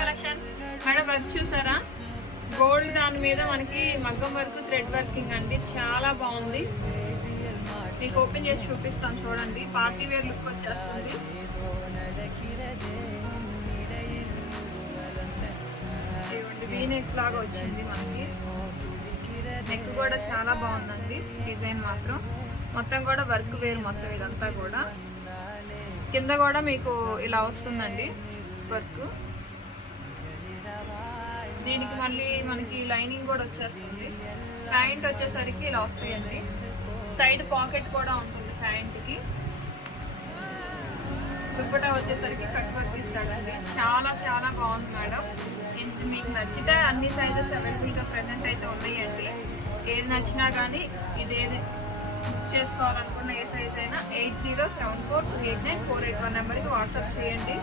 Collections. Madam work చూసారా, gold దాని మీద మనకి మగ్గం వర్క్, థ్రెడ్ వర్కింగ్ అండి, చాలా బాగుంది. మీకు ఓపెన్ చేసి చూపిస్తాను చూడండి. పార్టీ వేర్ లుక్ వచ్చేస్తుంది. వీనెక్ లాగా వచ్చింది మనకి. నెక్ కూడా చాలా బాగుందండి, డిజైన్ మాత్రం మొత్తం కూడా వర్క్ వేర్ మొత్తం ఇదంతా కూడా. కింద కూడా మీకు ఇలా వస్తుందండి వర్క్. దీనికి మళ్ళీ మనకి లైనింగ్ కూడా వచ్చేస్తుంది. ప్యాంట్ వచ్చేసరికి ఇలా వస్తాయండి. సైడ్ పాకెట్ కూడా ఉంటుంది ప్యాంట్కి. దుప్పటా వచ్చేసరికి కట్ వర్క్ ఇస్తాడండి. చాలా చాలా బాగుంది మేడం. మీకు నచ్చితే అన్ని సైజెస్ అవైలబుల్గా ప్రెసెంట్ అయితే ఉన్నాయండి. ఏది నచ్చినా కానీ ఇదేది బుక్ చేసుకోవాలనుకున్న ఏ సైజ్ అయినా 8074289481 నెంబర్కి వాట్సాప్ చేయండి.